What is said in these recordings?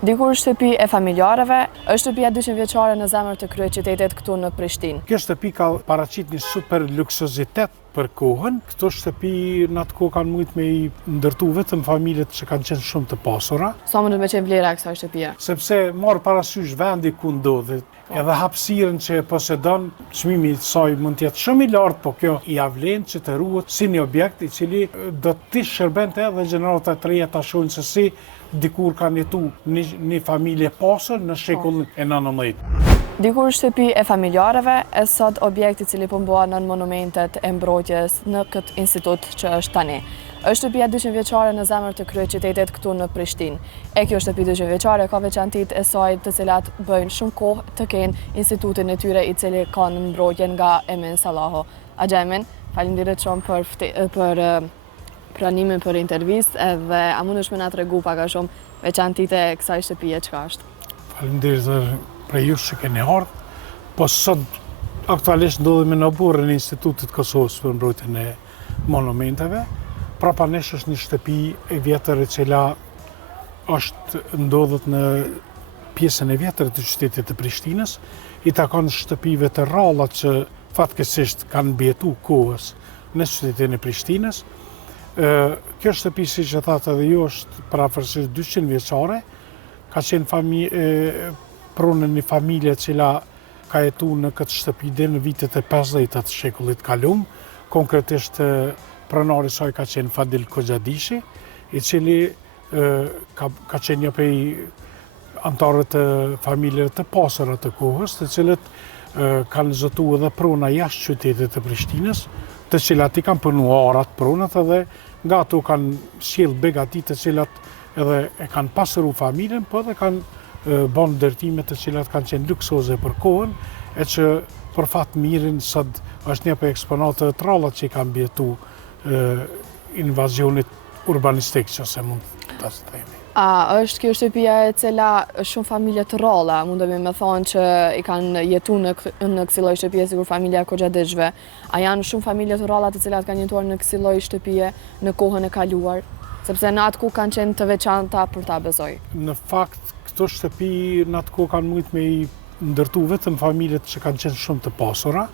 Dikur shtëpi e familjarëve, është shtëpia 200 vjeçare në zemër të kryeqytetit këtu në Prishtinë. Kjo shtëpi ka paraqit një super luksozitet për kohën. Këto shtëpi në atë kohë kanë mujt me i ndërtu vetëm familjet që kanë qenë shumë të pasura. Sa mundet me qenë vlera e kësaj shtëpie? Sepse marë parasysh vendi ku ndodhet, edhe hapësirën që posedon, çmimi i saj mund të jetë shumë i lartë, po kjo i avlen që të ruhet si një objekt i cili do të shërbente edhe gjenerata të reja ta shohin se si dikur kanë jetu një familje pasur në shekullin e 19. Dikur shtëpi e familjarëve, e sot objekti cili pëmboa në monumentet e mbrojtjes në këtë institut që është tani. Është shtëpia 200 vjeçare në zemër të kryeqytetit këtu në Prishtinë. E kjo shtëpi 200 vjeçare ka veçantitë e saj të cilat bëjnë shumë kohë të kenë institutin e tyre i cili ka në mbrojtje nga Emin Sallahu. Agjemin, faleminderit shumë për pranimin për intervistë edhe a mundesh me na tregu pak a shumë veçantitë e kësaj shtëpie çka është? Faleminderit për ju që keni ardhur, po sot aktualisht ndodhemi në burrin e Institutit Kosovës për mbrojtjen e monumenteve. Prapa nesh është një shtëpi e vjetër e cila ndodhet në pjesën e vjetër të qytetit të Prishtinës, i takon shtëpive të rralla që fatkeqësisht kanë mbijetu kohës në qytetin e Prishtinës. Kjo shtëpi, siç e thatë edhe ju, është parafërsisht 200 vjeçare, ka qenë pronën një familje cila ka jetu në këtë shtëpi dhe në vitet e 50 të shekullit kalum. Konkretisht pronari saj ka qenë Fadil Koxhadishi, i cili ka qenë një prej antarët të familjeve të pasura të kohës, të cilët kanë zëtu edhe prona jashtë qytetit të Prishtinës, të cilat i kanë punuar atë pronat edhe nga ato kanë sjell begati të cilat edhe e kanë pasuru familjen, po edhe kanë bën ndërtime të cilat kanë qenë luksoze për kohën, e që për fat mirin sot është një për eksponatë të rralla që i kanë mbjetu invazionit urbanistik, që se mund të themi. A është kjo shtëpia e cila shumë familje të rralla, mundemi me thonë që i kanë jetu në kësaj lloj shtëpie sikur familja Koxhadishve, a janë shumë familje të rralla të cilat kanë jetuar në kësaj lloj shtëpie në kohën e kaluar? Sepse në atë ku kanë qenë të veçanta për ta besoj. Në fakt, këto shtëpi në atë ku kanë mujt me i ndërtu vetëm familjet që kanë qenë shumë të pasura,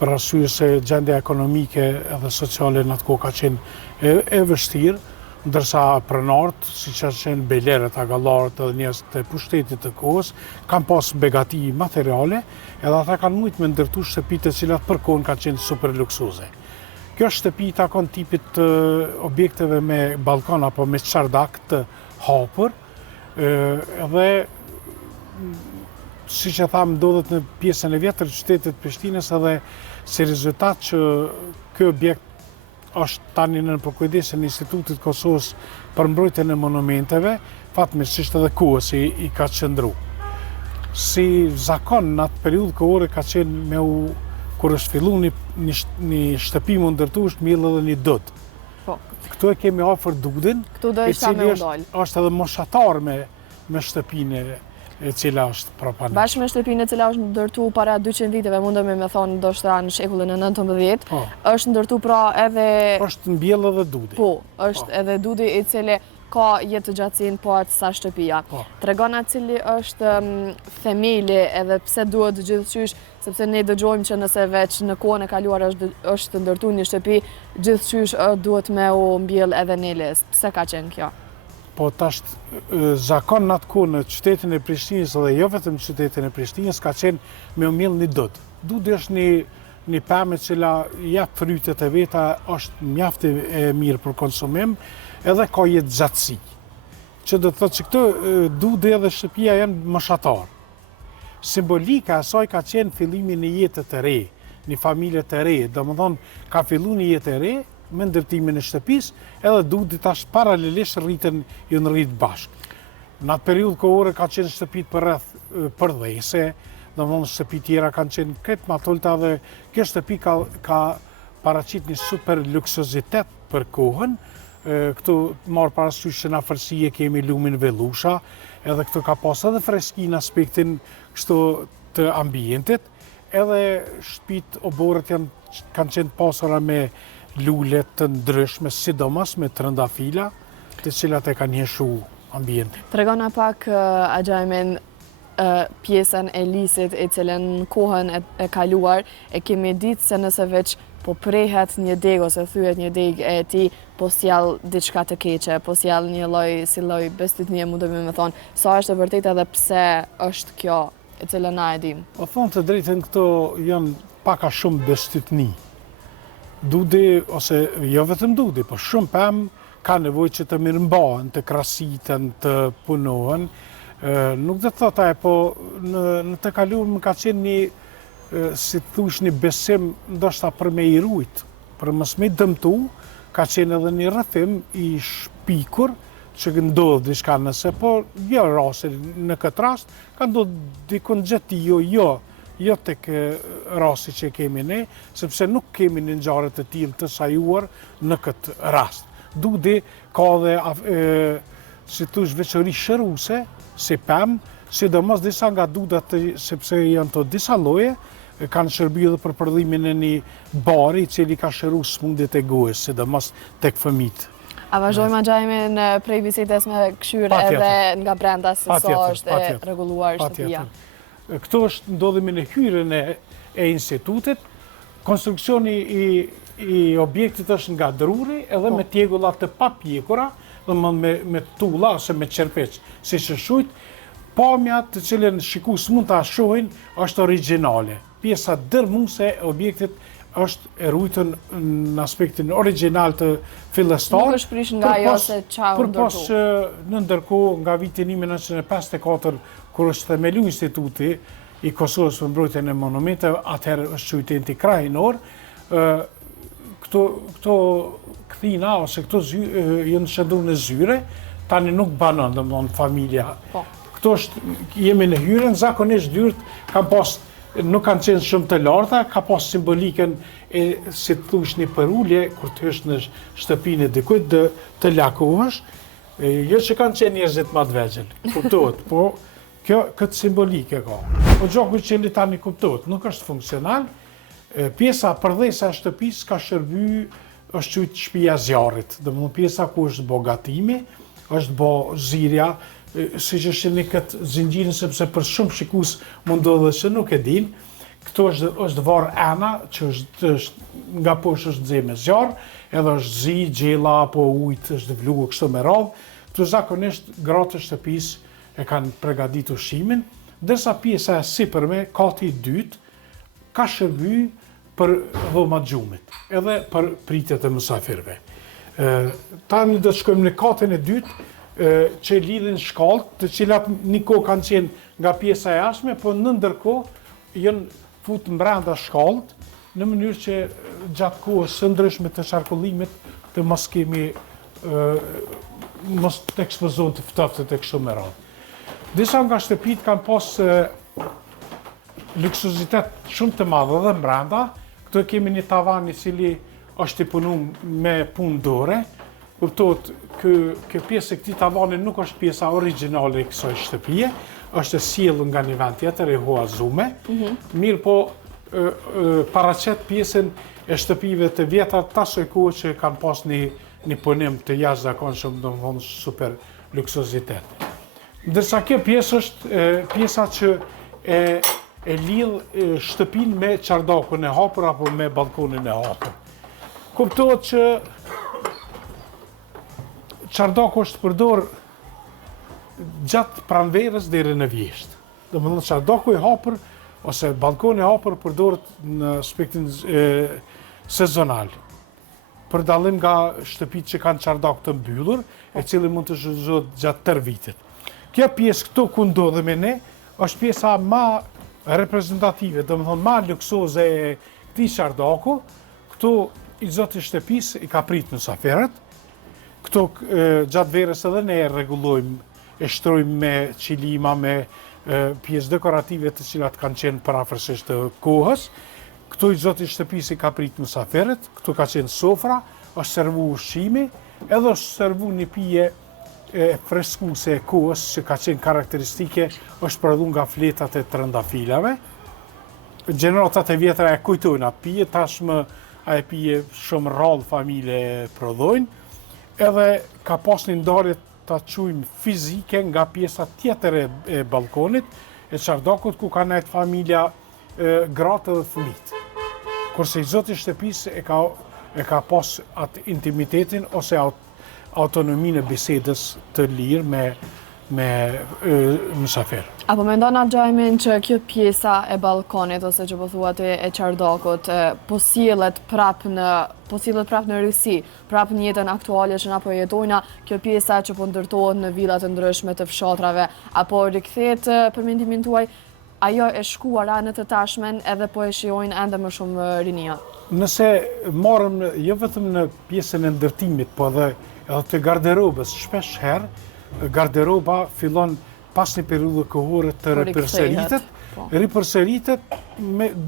për arsye se gjendja ekonomike edhe sociale në atë ku ka qenë e vështirë, ndërsa pronarët, siç kanë qenë belerët, agallarët edhe njerëz të pushtetit të kohës, kanë pas begati materiale, edhe ata kanë mujt me ndërtu shtëpi të cilat për kohën kanë qenë super luksoze. Kjo shtëpi takon tipit të objekteve me balkon apo me çardak të hapur, edhe siç e tham ndodhet në pjesën e vjetër të qytetit të Prishtinës, edhe si rezultat që ky objekt është tani në përkujdesin e Institutit Kosovës për mbrojtjen e monumenteve, fatmirësisht edhe kohës i ka qëndru. Si zakon në atë periudhë kohore ka qenë kur është fillu një shtëpi më ndërtu, është mjellë edhe një dud. Këtu e kemi afër dudin, i cili është edhe moshatar me shtëpinë e cila është prapa ne. Bashkë me shtëpinë e cila është ndërtu para 200 viteve, mundemi me thonë ndoshta në shekullin e 19, është ndërtu pra edhe... është mbjellë edhe dudi. Po, është edhe dudi i cili ka jetë gjatësin po atë sa shtëpia. Tregon atë cili është themeli edhe pse duhet gjithçysh, sepse ne dëgjojmë që nëse veç në kohën e kaluar është ndërtu një shtëpi, gjithçysh duhet me u mbjell edhe neles. Pse ka qenë kjo? Po tash zakon në atë kohë në qytetin e Prishtinës dhe jo vetëm qytetin e Prishtinës ka qenë me u mbjell një dud. Dudi është një pemë cila jep frytet e veta, është mjaft e mirë për konsumim, edhe ka jetë gjatësi. Që do të thotë që këtë dudi edhe shtëpia janë moshatar. Simbolika e saj ka qenë fillimi në jetë të re, një familje të re, domethënë ka filluar një jetë e re me ndërtimin e shtëpisë, edhe dudi tash paralelisht rriten në rrit bashkë. Në atë periudhë kohore ka qenë shtëpit për rreth përdhese, domethënë shtëpi tjera kanë qenë këtë më tolta dhe kjo shtëpi ka paraqit një super luksozitet për kohën. Këtu marrë parasysh që në afërsi kemi lumin Vellusha, edhe këtu ka pas edhe freski në aspektin kështu të ambientit, edhe shtëpit oborët kanë qenë pasura me lule të ndryshme, sidomos me trëndafila, të cilat e kanë njëshu ambienti. Tregona pak Agjajmen pjesën e lisit e cilën në kohën e kaluar e kemi ditë se nëse veç po prehet një deg ose thyet një deg e ti po sjell diçka të keqe, po sjell një lloj bestytnie, mundemi me thonë, sa është e vërtetë edhe pse është kjo e cilën na e dim. Po thonë të drejtën këto janë paka shumë bestytni. Dudi, ose jo vetëm dudi, po shumë pemë ka nevojë që të mirëmbahen, të krasiten, të punohen. Nuk dhe thota po në të kaluar më ka qenë një, si të thush, një besim ndoshta për me i rujt, për mos me dëmtu, ka qenë edhe një rrëfim i shpikur që ndodhë diçka nëse, po jo rasti në këtë rast, ka ndodhë dikun gjeti jo tek rasti që kemi ne, sepse nuk kemi një ngjarje të tillë të sajuar në këtë rast. Dudi ka dhe si thush veçori shëruse, si pemë, sidomos disa nga dudat, sepse janë të disa lloje, kanë shërby edhe për përdhimin e një bari i cili ka shëru smundjet e gojës, sidomos tek fëmijët. A vazhdojmë Agjajmen prej bisedes me këshyre edhe nga brenda se sa është e rregulluar shtëpia? Këto është ndodhemi në hyrjen e institutit, konstruksioni i objektit është nga druri edhe me tjegulla të papjekura, dhe me tulla ose me qerpeq, si që shujt, pamja të cilën shikus mund të shohin është origjinale. Pjesa dërmuese e objektit është e ruajtur në aspektin origjinal të fillestar. Nuk është prish nga ajo se çau ndërtu. Përpos në ndërkohë nga viti 1954, kur është themelu Instituti i Kosovës për mbrojtjen e monumenteve, atëherë është qyteti krajinor, këto kthina ose këto janë shëndur në zyre, tani nuk banon, domthonë familja. Këto jemi në hyrjen, zakonisht dyrt nuk kanë qenë shumë të larta, ka pas simbolikën e si të thush një përulje, kur të hysh në shtëpinë e dikujt të lakohesh, jo që kanë qenë njerëzit më të vegjël, kuptohet, po këtë simbolike ka. Po gjoku që tani kuptohet, nuk është funksional. Pjesa përdhesa e shtëpisë ka shërby, është qytë shtëpia zjarrit, domethënë pjesa ku është bogatimi, është bo zirja, si që është një këtë zingjirin, sepse për shumë shikus mundohet dhe që nuk e din, këto është varë ena, që nga poshtë është dze me zjarë, edhe është zi, gjela, apo ujtë është vlugu kështu me radhë, të zakonisht gratë të shtëpisë e kanë pregadit ushqimin, dërsa pjesa e sipërme, kati i dytë, ka shërby për dhoma gjumit, edhe për pritjet e mësafirve. Tani do të shkojmë në katin e dytë, që lidhin shkallët, të cilat një kohë kanë qenë nga pjesa e jashtme, po në ndërkohë janë futur brenda shkallët, në mënyrë që gjatë kohës së ndryshme të qarkullimit të mos të ekspozohen të ftoftet e kështu me radhë. Disa nga shtëpitë kanë pas luksuzitet shumë të madh edhe brenda. Këtu kemi një tavan i cili është i punuar me punë dore. Kuptohet, kjo pjesë e këtij tavani nuk është pjesa origjinale e kësaj shtëpie, është sjellur nga një vend tjetër e huazume. Mirë po paraqet pjesën e shtëpive të vjetra të asoj kohë që kanë pas një punim të jashtëzakonshëm, domethënë super luksuzitet. Ndërsa kjo pjesë është pjesa që e lidh shtëpinë me çardakun e hapur apo me balkonin e hapur. Kuptohet që çardaku është përdor gjatë pranverës deri në vjeshtë. Domethënë çardaku i hapur ose balkoni i hapur përdoret në aspektin sezonal. Për dallim nga shtëpitë që kanë çardak të mbyllur, e cili mund të shfrytëzohet gjatë tërë vitit. Kjo pjesë këtu ku ndodhemi ne është pjesa më reprezentative, domethënë më luksoze e këtij çardaku. Këtu i zoti i shtëpisë i ka prit mysafirët. Këto gjatë verës edhe ne e rregullojmë, e shtrojmë me qilima, me pjesë dekorative të cilat kanë qenë parafërsisht të kohës. Këtu i zoti i shtëpisë i ka prit mysafirët, këtu ka qenë sofra, është servu ushqimi, edhe është servu një pije freskuese e kohës që ka qenë karakteristike, është prodhuar nga fletat e trëndafilave. Gjeneratat e vjetra e kujtojnë atë pije, tashmë ajo pije shumë rrallë familje prodhojnë. Edhe ka pas një ndarje ta quajmë fizike nga pjesa tjetër e balkonit, e çardakut ku ka nejt familja gratë dhe fëmijët. Kurse i zoti i shtëpisë e ka pas atë intimitetin ose autonominë e bisedës të lirë me mysafir. Apo mendon Xhaimin që kjo pjesa e balkonit ose që po thuat e çardakut po sillet prap në risi, prap në jetën aktuale që na po jetojna, kjo pjesa që po ndërtohet në villat e ndryshme të fshatrave, apo rikthehet për mendimin tuaj ajo e shkuara në të tashmen edhe po e shijojnë ende më shumë rinia? Nëse marrëm jo vetëm në pjesën e ndërtimit, po edhe të garderobës, shpesh herë garderoba fillon pas një periudhë kohore të ripërsëritet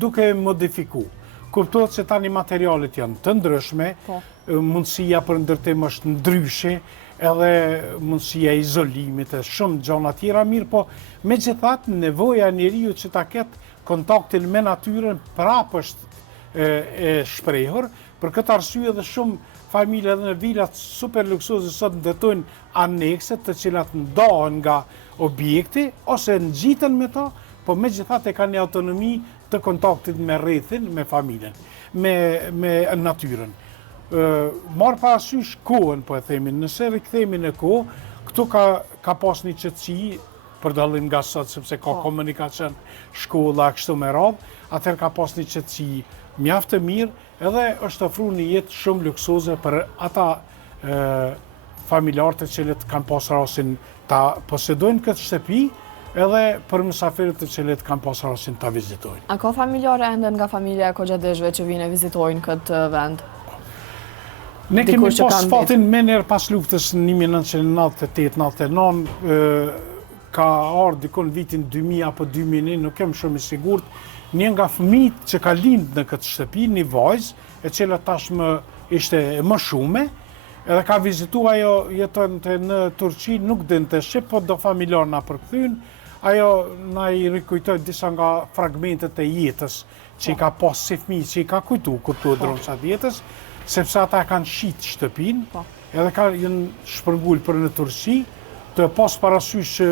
duke modifiku. Kuptohet se tani materialet janë të ndryshme, mundësia për ndërtim është ndryshe, edhe mundësia e izolimit e shumë gjëra tjera mirë, po megjithatë nevoja e njeriu që ta ketë kontaktin me natyrën prapë është e shprehur. Për këtë arsye edhe shumë familje edhe në vilat super luksoze sot ndërtojnë anekse të cilat ndahen nga objekti ose ngjiten me to, po megjithatë kanë një autonomi të kontaktit me rrethin, me familjen, me natyrën. Marr parasysh kohën, po e themi, nëse rikthehemi në kohë, këtu ka pas një qetësi për dallim nga sot, sepse ka komunikacion, shkolla, kështu me radhë, atëherë ka pas një qetësi mjaft të mirë, edhe është ofruar një jetë shumë luksoze për ata familjarë të cilët kanë pas rastin ta posedojnë këtë shtëpi, edhe për mysafirët të cilët kanë pas rastin ta vizitojnë. A ka familjarë ende nga familja e Koxhadeshëve që vinë vizitojnë këtë vend? Ne kemi pas fatin menër pas luftës në 1998-99, ka ardhur dikon vitin 2000 apo 2001, nuk kem shumë i sigurt, një nga fëmijët që ka lindë në këtë shtëpi, një vajzë, e cila tashmë ishte më shume, edhe ka vizituar, ajo jetonte në Turqi, nuk dinte shqip, po do familjar na përkthyn, ajo na i rikujtoi disa nga fragmentet e jetës që i ka pas si fëmijë, që i ka kuptuar droncat jetës, sepse ata kanë shit shtëpinë, edhe janë shpërngul për në Turqi, të pas parasysh që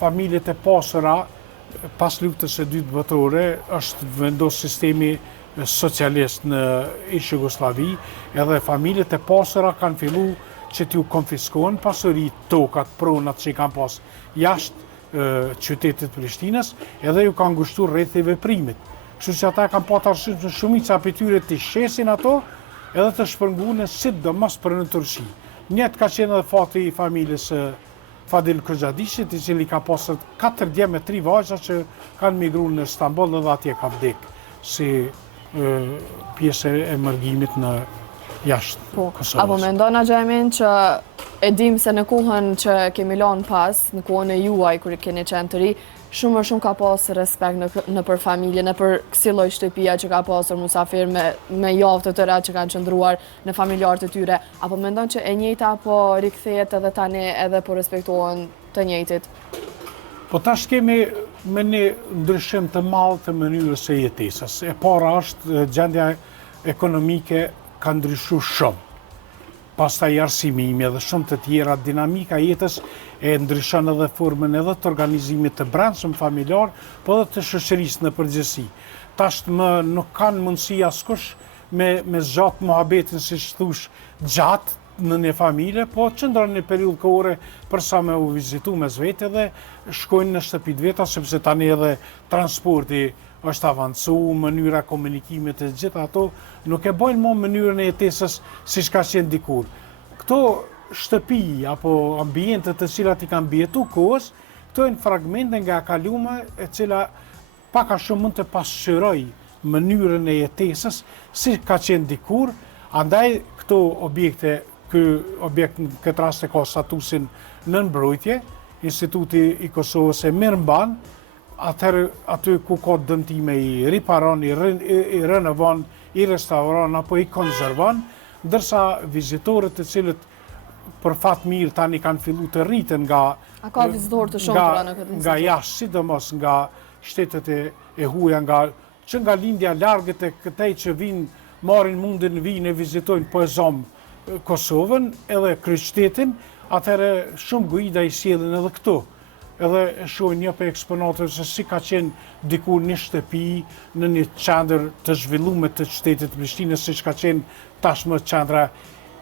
familjet e pasura pas luftës së dytë botërore është vendos sistemi socialist në ish Jugosllavi, edhe familjet e pasura kanë fillu që t'ju konfiskohen pasuritë, tokat, pronat që i kanë pas jashtë qytetit Prishtinës, edhe ju kanë ngushtuar rrethi veprimit. Kështu që ata kanë pasur arsye në shumica prej tyre të shesin ato, edhe të shpërngulën sidomos për në Turqi. Njëtë ka qenë edhe fati i familjes Fadil Koxhadishit, i cili ka pasur 4 dje me 3 vajza që kanë migruar në Istanbul dhe atje ka vdek si pjesë e mërgimit në jashtë Kosovës. Apo mendon Xhaimin që e dim se në kohën që kemi lënë pas, në kohën e juaj kur keni qenë të ri, shumë ka pas respekt në për familje, në për kësi lloj shtëpia që ka pasur musafir me javë të tëra që kanë qëndruar në familjarë të tyre, apo mendon që e njëjta po rikthehet edhe tani edhe po respektohen të njëjtit? Po tash kemi me një ndryshim të madh të mënyrës së jetesës. E para është gjendja ekonomike ka ndryshuar shumë. Pastaj arsimimi dhe shumë të tjera, dinamika jetës e ndryshon edhe formën edhe të organizimit të brendshëm familjar, po edhe të shoqërisë në përgjithësi. Tash nuk kanë mundësi askush me zgjat mohabetin, siç thush, gjatë në një familje, po qëndron një periudhë kohore për sa me u vizitu me zvete dhe shkojnë në shtëpit veta, sepse tani edhe transporti është avancu, mënyra komunikimit e gjitha ato, nuk e bojnë më mënyrën e jetesës si ka qenë dikur. Këto shtëpi apo ambientet të cilat i kanë mbijetuar kohës, këto janë fragmente nga e kaluara e cila pak a shumë mund të pasqyroj mënyrën e jetesës si ka qenë dikur, andaj këto objekte, ky objekt në këtë rast e ka statusin nën mbrojtje, Instituti i Kosovës e mirëmban, atëherë aty ku ka dëmtime i riparon, i renovon, i restauron apo i konservon, ndërsa vizitorët të cilët për fat mirë tani kanë filluar të rriten nga A ka vizitorë të shumtura në këtë nga jashtë, sidomos nga shtetet e huaja, që nga lindja largët e këtej që vinë marrin mundin vinë e vizitojnë po e zomë Kosovën edhe kryeqytetin, atëherë shumë gujda i sjellin edhe këtu. Edhe e shohin një për eksponatëve se si ka qenë dikur një shtëpi në një qendër të zhvilluar të qytetit Prishtinës, siç ka qenë tashmë qendra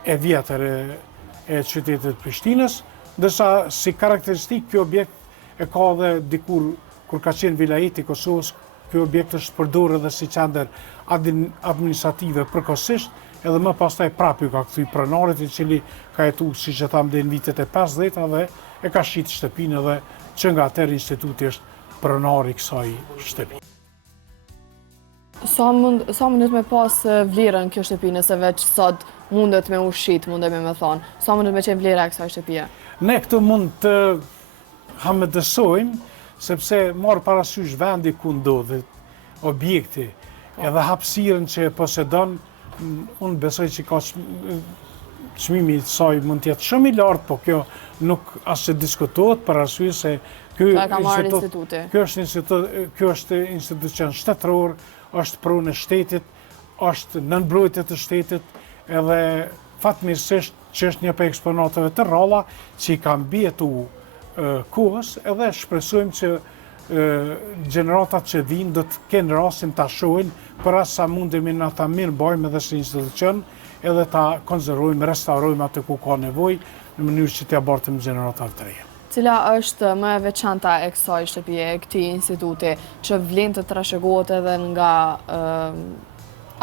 e vjetër e qytetit Prishtinës, ndërsa si karakteristikë ky objekt e ka edhe dikur kur ka qenë vilayeti i Kosovës, ky objekt është përdorur edhe si qendër administrative përkohësisht, edhe më pastaj prapë ka kthy pronarit i cili ka jetuar siç e tham deri në vitet e 50-ta dhe e ka shit shtëpinë edhe që nga atëherë instituti është pronar i kësaj shtëpi. Sa mundet me pas vlerën kjo shtëpi nëse veç sot mundet me ushqit, mundet me thonë, sa mundet me qenë vlera e kësaj shtëpie? Ne këtu mund të hamendësojmë, sepse marrë parasysh vendi ku ndodhet objekti edhe hapësirën që posedon, unë besoj që ka çmimi i saj mund të jetë shumë i lartë, po kjo nuk as që diskutohet për arsye se ky është institucion shtetëror, është pronë e shtetit, është nën mbrojtje të shtetit, edhe fatmirësisht që është një për eksponatave të rralla që i kanë mbijetuar kohës, edhe shpresojmë që gjeneratat që vinë do të kenë rastin ta shohin për as sa mundemi na ta mirëmbajmë edhe si institucion, edhe ta konzervojmë, restaurojmë atë ku ka nevojë në mënyrë që t'ia bartëm gjeneratave të reja. Cila është më e veçanta e kësaj shtëpie, e këtij instituti, që vlen të trashëgohet edhe nga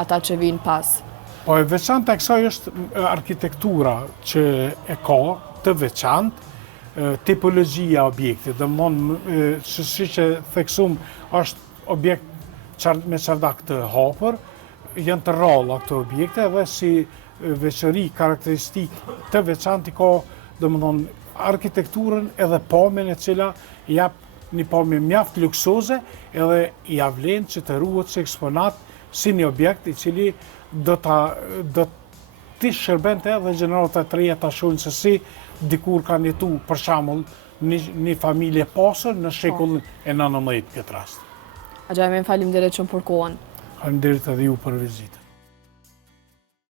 ata që vinë pas? Po e veçanta e kësaj është arkitektura që e ka të veçantë, tipologjia e objektit, domthonë si që theksum është objekt me çardak të hapur, janë të rralla këto objekte dhe si veçori karakteristikë të veçantë ka domthonë arkitekturën edhe pamjen e cila jap një pamje mjaft luksoze edhe i avlen që të ruhet si eksponat si një objekt i cili do t'i shërbente edhe gjenerata të reja ta shohin se si dikur kanë jetuar për shembull një familje pasër në shekullin e 19 këtë rast. Faleminderit shumë për kohën. Faleminderit edhe ju për vizitën.